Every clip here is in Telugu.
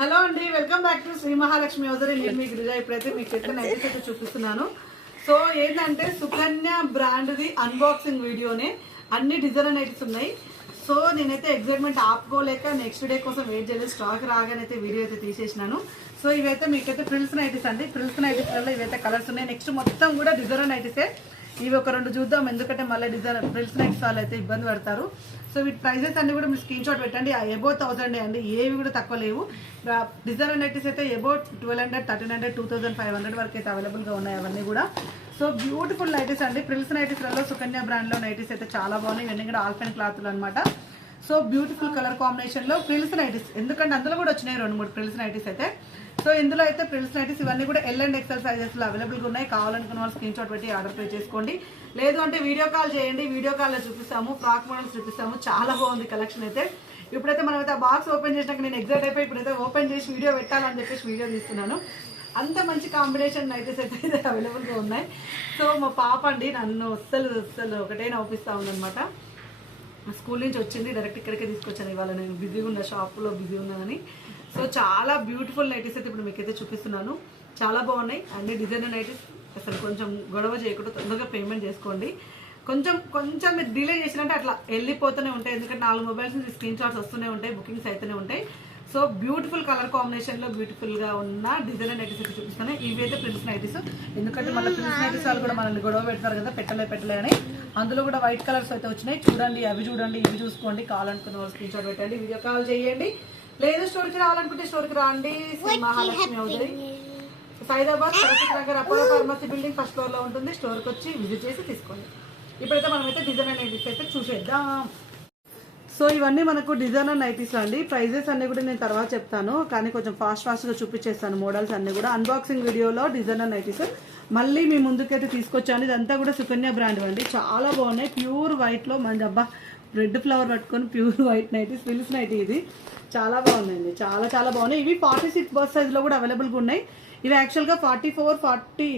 హలో అండి, welcome back to Shri Mahalakshmi hosiery. నేను మీ గిరిజ. ఇప్పుడైతే మీకు అయితే నైటీస్ అయితే చూపిస్తున్నాను. సో ఏంటంటే సుకన్య బ్రాండ్ది అన్బాక్సింగ్ వీడియోనే. అన్ని డిజైనర్ నైటీస్ ఉన్నాయి. సో నేనైతే ఎగ్జైట్మెంట్ ఆపుకోలేక నెక్స్ట్ డే కోసం వెయిట్ చేయలేదు. స్టాక్ రాగానైతే వీడియో అయితే తీసేసినాను. సో ఇవైతే మీకైతే ఫ్రిల్స్ నైటీస్ అండి. ఫ్రిల్స్ నైటీస్ వల్ల ఇవైతే కలర్స్ ఉన్నాయి. నెక్స్ట్ మొత్తం కూడా డిజైనర్ నైటీసే. ఇవి ఒక రెండు చూద్దాం, ఎందుకంటే మళ్ళీ డిజైనర్ ఫ్రిల్స్ నైట్స్ వాళ్ళు అయితే ఇబ్బంది పడతారు. సో వీటి ప్రైజెస్ అన్ని కూడా మీరు స్క్రీన్ షాట్ పెట్టండి. ఎబో 1000 అండి, ఏవి కూడా తక్కువ లేవు. డిజైనర్ నైటీస్ అయితే ఎబో 1200, 1300, 2500 వరకు అయితే అవైలబుల్గా ఉన్నాయి అవన్నీ కూడా. సో బ్యూటిఫుల్ నైటీస్ అండి. ఫ్రిల్స్ నైటీస్లలో సుకన్య బ్రాండ్లో నైటీస్ అయితే చాలా బాగున్నాయి. ఇవన్నీ కూడా ఆల్ఫైన్ క్లాత్లు అనమాట. సో బ్యూటిఫుల్ కలర్ కాంబినేషన్లో ఫ్రిల్స్ నైటీస్, ఎందుకంటే అందులో కూడా వచ్చినాయి 2-3 ఫ్రిల్స్ నైటీస్ అయితే. సో ఇందులో అయితే ఫ్రిల్స్ నైటీస్ ఇవన్నీ కూడా ఎల్ అండ్ ఎక్సెల్ సైజెస్లో అవైలబుల్గా ఉన్నాయి. కావాలనుకున్న వాళ్ళు స్క్రీన్ షాట్ పెట్టి ఆర్డర్ పే చేసుకోండి. లేదు అంటే వీడియో కాల్ చేయండి, వీడియో కాల్లో చూపిస్తాము. ఫ్రాక్ మోడల్స్ చూపిస్తాము. చాలా బాగుంది కలెక్షన్ అయితే. ఇప్పుడైతే మనమైతే ఆ బాక్స్ ఓపెన్ చేసినాక నేను ఎగ్జైట్ అయిపోయి ఇప్పుడైతే ఓపెన్ చేసి వీడియో పెట్టాలని చెప్పేసి వీడియో తీస్తున్నాను. అంత మంచి కాంబినేషన్ నైటీస్ అయితే అవైలబుల్గా ఉన్నాయి. సో మా పాప అండి నన్ను అస్సలు ఒకటే నవ్విస్తూ ఉందన్నమాట. స్కూల్ నుంచి వచ్చింది, డైరెక్ట్ ఇక్కడికే తీసుకొచ్చాను. ఇవాళ నేను బిజీగా ఉన్నా, షాప్లో బిజీ ఉన్నానని. సో చాలా బ్యూటిఫుల్ నైటీస్ అయితే ఇప్పుడు మీకైతే చూపిస్తున్నాను. చాలా బాగున్నాయి అన్ని డిజైనర్ నైటీస్. అసలు కొంచెం గొడవ చేయకుండా తొందరగా పేమెంట్ చేసుకోండి. కొంచెం మీరు డిలే చేసినట్టే అట్లా వెళ్ళిపోతూనే ఉంటాయి, ఎందుకంటే 4 మొబైల్స్ నుంచి స్క్రీన్ షాట్స్ వస్తూనే ఉంటాయి, బుకింగ్స్ అయితేనే ఉంటాయి. సో బ్యూటిఫుల్ కలర్ కాంబినేషన్లో బ్యూటిఫుల్గా ఉన్న డిజైనర్ నైటీస్ అయితే చూపిస్తాను. ఇవి అయితే ప్రిన్స్ నైటీస్, ఎందుకంటే మళ్ళీ ప్రిన్స్ నైటీస్ వాళ్ళు కూడా మనల్ని గొడవ పెడతారు కదా, పెట్టలే అని. అందులో కూడా వైట్ కలర్స్ అయితే వచ్చినాయి. చూడండి, అవి చూడండి, ఇవి చూసుకోండి. కావాలనుకున్న వాళ్ళు స్క్రీన్ షాట్ పెట్టండి, వీడియో కాల్ చేయండి. లేదు స్టోర్కి రావాలనుకుంటే స్టోర్కి రాండి. Shri Mahalakshmi hosiery, Saidabad Saraswathi Nagar Apollo pharmacy building first ఫ్లోర్లో ఉంటుంది. స్టోర్కి వచ్చి విజిట్ చేసి తీసుకోండి. ఇప్పుడైతే మనమైతే డిజైనర్ నైటీస్ అయితే చూసేద్దాం. సో ఇవన్నీ మనకు డిజైనర్ నైటీస్ అండి. ప్రైజెస్ అన్ని కూడా నేను తర్వాత చెప్తాను, కానీ కొంచెం ఫాస్ట్గా చూపించేస్తాను మోడల్స్ అన్ని కూడా. అన్బాక్సింగ్ వీడియోలో డిజైనర్ నైటీస్ మళ్ళీ మీ ముందుకైతే తీసుకొచ్చాను. ఇదంతా కూడా సుకన్య బ్రాండ్ అండి. చాలా బాగున్నాయి. ప్యూర్ వైట్లో మంచి అబ్బా రెడ్ ఫ్లవర్ పట్టుకొని ప్యూర్ వైట్ నైటీస్, ఫిల్స్ నైటీ. ఇది చాలా బాగున్నాయండి, చాలా బాగున్నాయి. ఇవి 46 బస్ సైజ్లో కూడా అవైలబుల్గా ఉన్నాయి. ఇవి యాక్చువల్గా 44, 40,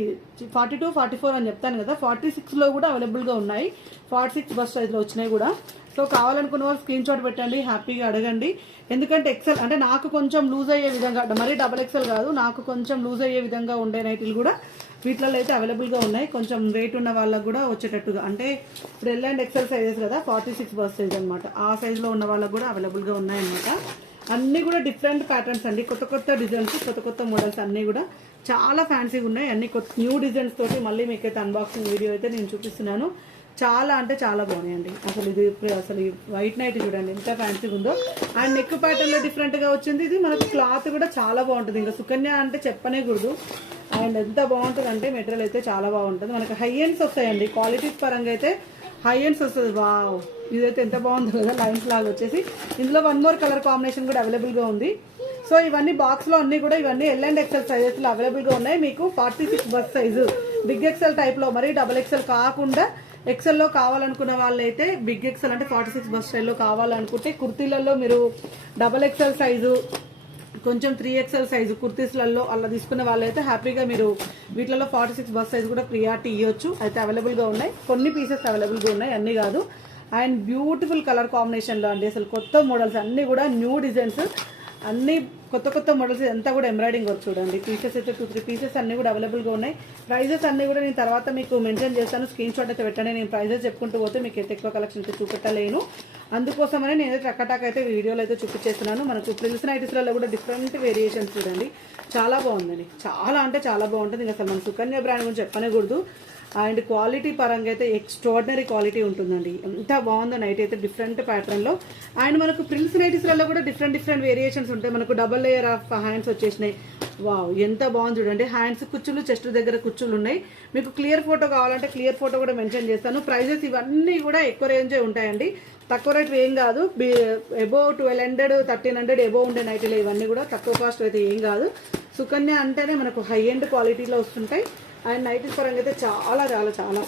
42, 44 అని చెప్తాను కదా, 46లో కూడా అవైలబుల్గా ఉన్నాయి. 46 బస్ సైజ్లో వచ్చినాయి కూడా. సో కావాలనుకున్న వాళ్ళు స్క్రీన్ షాట్ పెట్టండి, హ్యాపీగా అడగండి. ఎందుకంటే ఎక్సెల్ అంటే నాకు కొంచెం లూజ్ అయ్యే విధంగా, మరీ డబల్ ఎక్సెల్ కాదు, నాకు కొంచెం లూజ్ అయ్యే విధంగా ఉండే నైటీలు కూడా వీటిలో అయితే అవైలబుల్గా ఉన్నాయి. కొంచెం రేట్ ఉన్న వాళ్ళకు కూడా వచ్చేటట్టుగా, అంటే ఇప్పుడు ఎల్ అండ్ ఎక్సెల్ సైజెస్ కదా, 46 బస్ సైజ్ అనమాట. ఆ సైజులో ఉన్న వాళ్ళకు కూడా అవైలబుల్గా ఉన్నాయన్నమాట. అన్నీ కూడా డిఫరెంట్ ప్యాటర్న్స్ అండి, కొత్త డిజైన్స్, కొత్త మోడల్స్ అన్నీ కూడా చాలా ఫ్యాన్సీగా ఉన్నాయి. అన్ని న్యూ డిజైన్స్ తోటి మళ్ళీ మీకైతే అన్బాక్సింగ్ వీడియో అయితే నేను చూపిస్తున్నాను. చాలా అంటే చాలా బాగున్నాయండి. అసలు ఈ వైట్ నైట్ చూడండి ఎంత ఫ్యాన్సీగా ఉందో. అండ్ నెక్ ప్యాటర్న్లో డిఫరెంట్గా వచ్చింది. ఇది మనకు క్లాత్ కూడా చాలా బాగుంటుంది. ఇంకా సుకన్య అంటే చెప్పనే కూడదు. అండ్ ఎంత బాగుంటుంది అంటే మెటీరియల్ అయితే చాలా బాగుంటుంది. మనకి హై ఎండ్స్ వస్తాయండి, క్వాలిటీస్ పరంగా అయితే హై ఎండ్స్ వస్తుంది. వావ్, ఇదైతే ఎంత బాగుంది కదా, లైన్స్ లాగా వచ్చేసి. ఇందులో 1 మోర్ కలర్ కాంబినేషన్ కూడా అవైలబుల్గా ఉంది. సో ఇవన్నీ బాక్స్లో అన్నీ కూడా ఇవన్నీ ఎల్ అండ్ ఎక్సెల్ సైజెస్లో అవైలబుల్గా ఉన్నాయి. మీకు 46 బస్ సైజు, బిగ్ ఎక్సెల్ టైప్లో, మరి డబల్ ఎక్సెల్ కాకుండా ఎక్సెల్లో కావాలనుకున్న వాళ్ళైతే, బిగ్ ఎక్సెల్ అంటే 46 బస్ స్టైల్లో కావాలనుకుంటే, కుర్తీలలో మీరు డబల్ ఎక్సెల్ సైజు, కొంచెం 3XL సైజు కుర్తీస్లలో అలా తీసుకున్న వాళ్ళైతే హ్యాపీగా మీరు వీటిలలో 46 బస్ సైజు కూడా ప్రియారిటీ ఇవ్వచ్చు. అయితే అవైలబుల్గా ఉన్నాయి, కొన్ని పీసెస్ అవైలబుల్గా ఉన్నాయి, అన్నీ కాదు. అండ్ బ్యూటిఫుల్ కలర్ కాంబినేషన్లో అండి. అసలు కొత్త మోడల్స్ అన్నీ కూడా న్యూ డిజైన్స్, అన్ని కొత్త మోడల్స్. అంతా కూడా ఎంబ్రాయిడింగ్ వర్క్ చూడండి. పీసెస్ అయితే 2-3 పీసెస్ అన్నీ కూడా అవైలబుల్గా ఉన్నాయి. ప్రైజెస్ అన్నీ కూడా నేను తర్వాత మీకు మెన్షన్ చేస్తాను, స్క్రీన్ షాట్ అయితే పెట్టండి. నేను ప్రైజెస్ చెప్పుకుంటూ పోతే మీకు అయితే ఎక్కువ కలెక్షన్ అయితే చూపెట్టలేను. అందుకోసమనే నేను టక్కటాక్ అయితే వీడియోలో అయితే చూపించేస్తున్నాను. మనకు ఫ్రిల్స్ నైటీస్లలో కూడా డిఫరెంట్ వేరియేషన్స్ చూడండి, చాలా బాగుందండి. చాలా అంటే చాలా బాగుంటుంది. ఇంకా అసలు మన సుకన్య బ్రాండ్ గురించి చెప్పనకూడదు. అండ్ క్వాలిటీ పరంగా అయితే ఎక్స్ట్రాడినరీ క్వాలిటీ ఉంటుందండి. ఎంత బాగుందో నైట్ అయితే, డిఫరెంట్ ప్యాటర్న్లో. అండ్ మనకు ప్రిన్స్ నైటీస్లలో కూడా డిఫరెంట్ వేరియేషన్స్ ఉంటాయి. మనకు డబల్ లేయర్ ఆఫ్ హ్యాండ్స్ వచ్చేసినాయి. వావ్, ఎంత బాగుంది చూడండి. హ్యాండ్స్ కుచ్చులు, చెస్ట్ దగ్గర కుచ్చులు ఉన్నాయి. మీకు క్లియర్ ఫోటో కావాలంటే క్లియర్ ఫోటో కూడా మెన్షన్ చేస్తాను. ప్రైజెస్ ఇవన్నీ కూడా ఎక్కువ రేంజే ఉంటాయండి, తక్కువ రేట్ ఏం కాదు. ఎబో 1200, 1300 ఎబో ఉండే నైటీలు ఇవన్నీ కూడా తక్కువ కాస్ట్ అయితే ఏం కాదు. సుకన్య అంటేనే మనకు హై ఎండ్ క్వాలిటీలో వస్తుంటాయి. అండ్ నైటీస్ పరంగా అయితే చాలా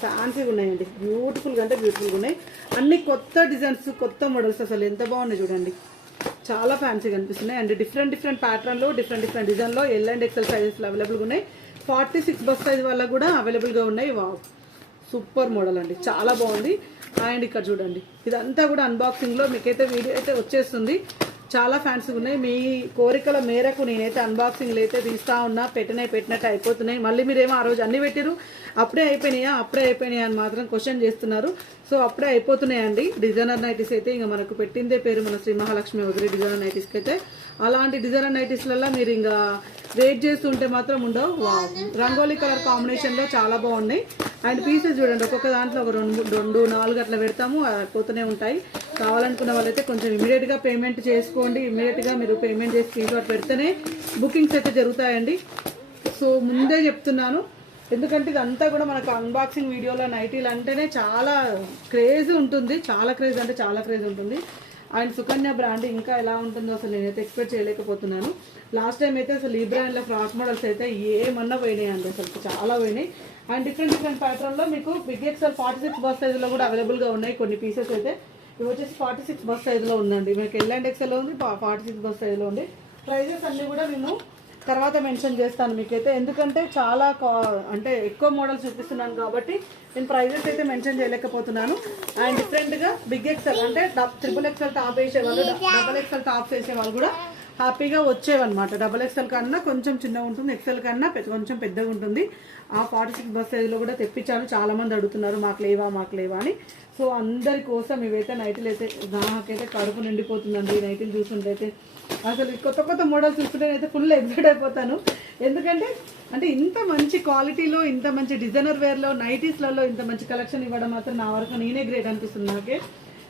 ఫ్యాన్సీగా ఉన్నాయండి. బ్యూటిఫుల్గా అంటే బ్యూటిఫుల్గా ఉన్నాయి. అన్ని కొత్త డిజైన్స్, కొత్త మోడల్స్, అసలు ఎంత బాగున్నాయి చూడండి. చాలా ఫ్యాన్సీగా అనిపిస్తున్నాయి. అండ్ డిఫరెంట్ ప్యాటర్న్లో, డిఫరెంట్ డిజైన్లో ఎల్ అండ్ ఎక్సెల్ సైజెస్లో అవైలబుల్గా ఉన్నాయి. 46 బస్ సైజ్ వల్ల కూడా అవైలబుల్గా ఉన్నాయి. వావ్, సూపర్ మోడల్ అండి, చాలా బాగుంది. అండ్ ఇక్కడ చూడండి, ఇదంతా కూడా అన్బాక్సింగ్లో మీకైతే వీడియో అయితే వచ్చేస్తుంది. చాలా ఫ్యాన్సీ ఉన్నాయి. మీ కోరికల మేరకు నేనైతే అన్బాక్సింగ్లు అయితే తీస్తా ఉన్నా. పెట్టినట్టు అయిపోతున్నాయి. మళ్ళీ మీరేమో ఆ రోజు అన్ని పెట్టిరు, అప్పుడే అయిపోయినాయా అని మాత్రం క్వశ్చన్ చేస్తున్నారు. సో అప్పుడే అయిపోతున్నాయండి. డిజైనర్ నైటీస్ అయితే ఇంకా మనకు పెట్టిందే పేరు మన శ్రీ మహాలక్ష్మి వదిలి డిజైనర్ నైటీస్కి అయితే. అలాంటి డిజైనర్ నైటీస్లలో మీరు ఇంకా వెయిట్ చేస్తుంటే మాత్రం ఉండవు. రంగోలీ కలర్ కాంబినేషన్లో చాలా బాగున్నాయి. అండ్ పీసెస్ చూడండి, ఒక్కొక్క దాంట్లో ఒక 2, 4 అట్లా పెడతాము, అయిపోతూనే ఉంటాయి. కావాలనుకున్న వాళ్ళైతే కొంచెం ఇమీడియట్గా పేమెంట్ చేసుకోండి. ఇమీడియట్గా మీరు పేమెంట్ చేసి స్క్రీన్షాట్ పెడితేనే బుకింగ్స్ అయితే జరుగుతాయండి. సో ముందే చెప్తున్నాను, ఎందుకంటే ఇదంతా కూడా మనకు అన్బాక్సింగ్ వీడియోలో నైటీలు అంటేనే చాలా క్రేజ్ ఉంటుంది. చాలా క్రేజ్ ఉంటుంది. అండ్ సుకన్య బ్రాండ్ ఇంకా ఎలా ఉంటుందో అసలు నేనైతే ఎక్స్పెక్ట్ చేయలేకపోతున్నాను. లాస్ట్ టైం అయితే అసలు ఈ బ్రాండ్లో ఫ్రాక్ మోడల్స్ అయితే ఏమన్నా పోయినాయి అండి, అసలు చాలా పోయినాయి. అండ్ డిఫరెంట్ ప్యాటర్న్లో మీకు బిగ్ ఎక్సెల్ 46 బస్ సైజులో కూడా అవైలబుల్గా ఉన్నాయి కొన్ని పీసెస్ అయితే. ఇవి వచ్చేసి 46 బస్ సైజులో ఉందండి. మీకు ఎల్ అండ్ ఎక్సెల్ ఉంది, 46 బస్ సైజులో ఉంది. ప్రైజెస్ అన్నీ కూడా నేను తర్వాత మెన్షన్ చేస్తాను మీకైతే, ఎందుకంటే చాలా అంటే ఎక్కువ మోడల్స్ చూపిస్తున్నాను కాబట్టి నేను ప్రైజెస్ అయితే మెన్షన్ చేయలేకపోతున్నాను. అండ్ డిఫరెంట్గా బిగ్ ఎక్సెల్ అంటే XXL టాప్ వేసేవాళ్ళు, XXL టాప్స్ వేసేవాళ్ళు కూడా హ్యాపీగా వచ్చేవన్నమాట. XXL కన్నా కొంచెం చిన్నగా ఉంటుంది, ఎక్సెల్ కన్నా కొంచెం పెద్దగా ఉంటుంది. ఆ 46 బస్ సైజులో కూడా తెప్పించాను. చాలా మంది అడుగుతున్నారు మాకు లేవా అని. సో అందరి కోసం ఇవైతే నైటీలు అయితే నాకైతే కడుపు నిండిపోతుందండి. ఈ నైటీలు చూస్తుంటే అసలు కొత్త మోడల్స్ చూస్తుంటే అయితే ఫుల్ ఎక్సైట్ అయిపోతాను. ఎందుకంటే ఇంత మంచి క్వాలిటీలో, ఇంత మంచి డిజైనర్ వేర్లో, నైటీస్లలో ఇంత మంచి కలెక్షన్ ఇవ్వడం మాత్రం నా వరకు నేనే గ్రేట్ అనిపిస్తుంది నాకే.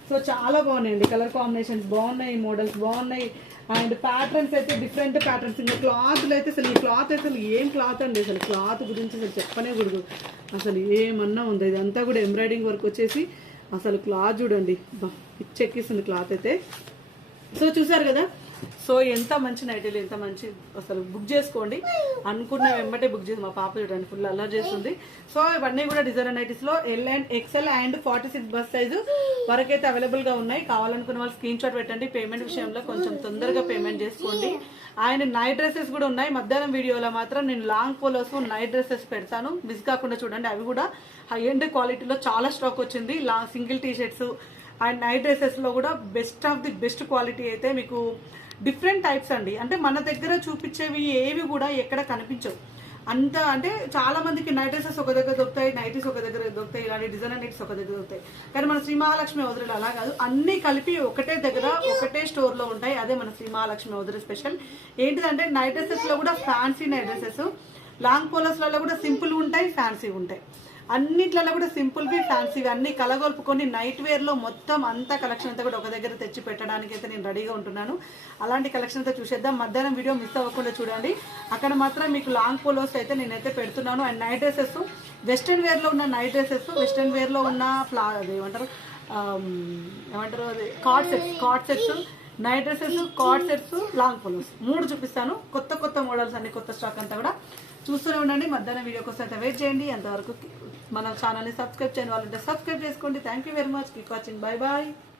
సో చాలా బాగున్నాయండి, కలర్ కాంబినేషన్స్ బాగున్నాయి, మోడల్స్ బాగున్నాయి. అండ్ ప్యాటర్న్స్ అయితే డిఫరెంట్ ప్యాటర్న్స్. ఇంకా క్లాత్లు అయితే అసలు ఈ క్లాత్ అయితే ఏం క్లాత్ అండి, అసలు క్లాత్ గురించి అసలు చెప్పనే కూడదు. అసలు ఏమన్నా ఉంది, ఇదంతా కూడా ఎంబ్రాయిడింగ్ వర్క్ వచ్చేసి అసలు క్లాత్ చూడండి, పిచ్చెక్కిస్తుంది క్లాత్ అయితే. సో చూసారు కదా, సో ఎంత మంచి నైటీలు, ఎంత మంచి అసలు బుక్ చేసుకోండి. అనుకున్న వెంబటే బుక్ చేసి, మా పాప చూడండి ఫుల్ అల్లరి చేస్తుంది. సో ఇవన్నీ కూడా డిజైనర్ నైటీస్లో L and XL and 46 bust size వరకైతే అవైలబుల్గా ఉన్నాయి. కావాలనుకున్న వాళ్ళు స్క్రీన్ షాట్ పెట్టండి. పేమెంట్ విషయంలో కొంచెం తొందరగా పేమెంట్ చేసుకోండి. అండ్ నైట్ డ్రెస్సెస్ కూడా ఉన్నాయి. మధ్యాహ్నం వీడియోలో మాత్రం నేను లాంగ్ పోలోస్ నైట్ డ్రెస్సెస్ పెడతాను, మిస్ కాకుండా చూడండి. అవి కూడా హై ఎండ్ క్వాలిటీలో చాలా స్టాక్ వచ్చింది. Single T shirts and night డ్రెస్సెస్లో కూడా best of the best quality అయితే మీకు డిఫరెంట్ టైప్స్ అండి. అంటే మన దగ్గర చూపించేవి ఏవి కూడా ఎక్కడ కనిపించవు. అంత అంటే చాలా మందికి నైట్ డ్రెస్సెస్ ఒక దగ్గర దొరుకుతాయి, నైటీస్ ఒక దగ్గర దొరుకుతాయి, ఇలాంటి డిజైనర్ నైట్స్ ఒక దగ్గర దొరుకుతాయి. కానీ మన శ్రీ మహాలక్ష్మి వదిలేలు అలా కాదు, అన్ని కలిపి ఒకటే దగ్గర ఒకటే స్టోర్లో ఉంటాయి. అదే మన శ్రీ మహాలక్ష్మి వదిలే స్పెషల్. ఏంటిదంటే నైట్ డ్రెస్సెస్లో కూడా ఫ్యాన్సీ నైట్ డ్రెస్సెస్, లాంగ్ పోలర్స్లలో కూడా సింపుల్ ఉంటాయి, ఫ్యాన్సీ ఉంటాయి. అన్నిట్లలో కూడా సింపుల్వి, ఫ్యాన్సీవి అన్ని కలగొల్పుకొని నైట్ వేర్లో మొత్తం అంతా కలెక్షన్ అంతా కూడా ఒక దగ్గర తెచ్చి పెట్టడానికి అయితే నేను రెడీగా ఉంటున్నాను. అలాంటి కలెక్షన్ అయితే చూసేద్దాం. మధ్యాహ్నం వీడియో మిస్ అవ్వకుండా చూడండి. అక్కడ మాత్రం మీకు లాంగ్ పోలోస్ అయితే నేనైతే పెడుతున్నాను. అండ్ నైట్ డ్రెస్సెస్, వెస్ట్రన్ వేర్లో ఉన్న నైట్ డ్రెస్సెస్, వెస్ట్రన్ వేర్లో ఉన్న ఏమంటారు అది card sets, night dresses, card sets, long polos 3 చూపిస్తాను. కొత్త మోడల్స్ అన్ని, కొత్త స్టాక్ అంతా కూడా చూస్తూనే ఉండండి. మధ్యాహ్నం వీడియో కోసం అయితే వెయిట్ చేయండి. అంతవరకు మన ఛానల్ని సబ్స్క్రైబ్ చేయని వాళ్ళంటే సబ్స్క్రైబ్ చేసుకోండి. Thank you very much. Keep watching. Bye bye.